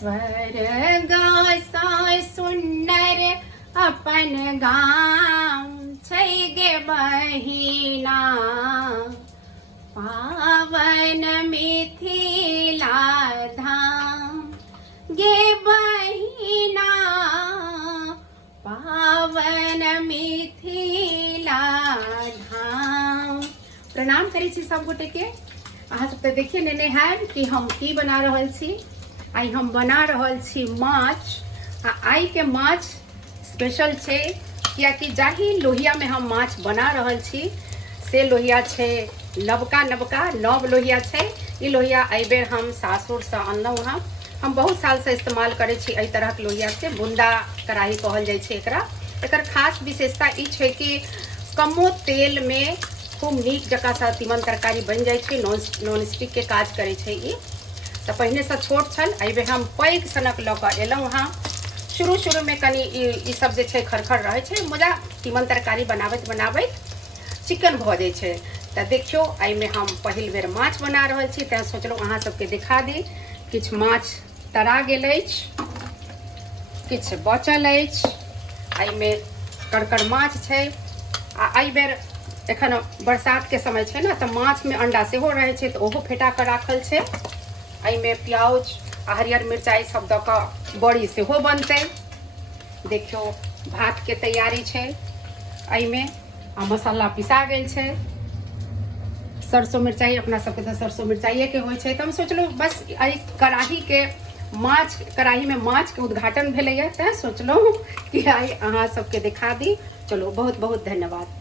स्वर्ग सा सुंदर अपन गाम छै गे बहिना, पावन मिथिला धाम गे बहिना, पावन मिथिला धाम। प्रणाम करै छी सब गोटे के। अहाँ सब तऽ देखिए नेने है कि हम की बना रहल छी। आई हम बना रहल छी माछ। आई के माछ स्पेशल छै कियाकि जाहि लोहिया में हम माछ बना रहल छी से लोहिया छै नवका नव लोहिया छै। ई लोहिया एहि बेर हम सासुर से अनलहुँ हँ। हम बहुत साल से इस्तेमाल करै छी एहि तरह के लोहिया से। बुंदा कढ़ाई कहल जाइ छै एकरा। एकर खास विशेषता ई छै कि कमो तेल में खूब नीक जकाँ सा तीमन तरकारी बन जाइ छै। नॉन स्टिक के काज करै छै ई। तऽ पहिने से छोट छल, एहि बेर हम पैघ सनक लऽ कऽ एलहुँ हँ। शुरू में कनी ई सब जे छै खरखर रहै छै, मुदा तीमन तरकारी बनाबैत चिकन भऽ जाइ छै। तऽ देखियौ एहिमे हम पहिल बेर माछ बना रहल छी, तेँ सोचलहुँ अहाँ सबके दिखा दी। किछु माछ तरा गेल अछि, किछु बचल अछि। एहिमे कड़कड़ माछ छै। आ एहि बेर एखन बरसात के समय छै ने, तऽ माछ में अंडा सेहो रहै छै, तऽ ओहो फेटा कऽ राखल छै। एहिमे प्याज आ हरियर मिरचाई सब दऽ कऽ बड़ी सेहो बनतै। देखियौ भात के तैयारी छै एहिमे, आ मसाला पिसा गेल छै। सरसों मिरचाई अपना सबके तऽ सरसों मिरचाइए के होइ छै। तऽ हम सोचलहुँ बस एहि कढ़ाई में माछ के उद्घाटन भेलैए, तेँ सोचलहुँ कि आइ अहाँ सबके दिखा दी। चलो बहुत बहुत धन्यवाद।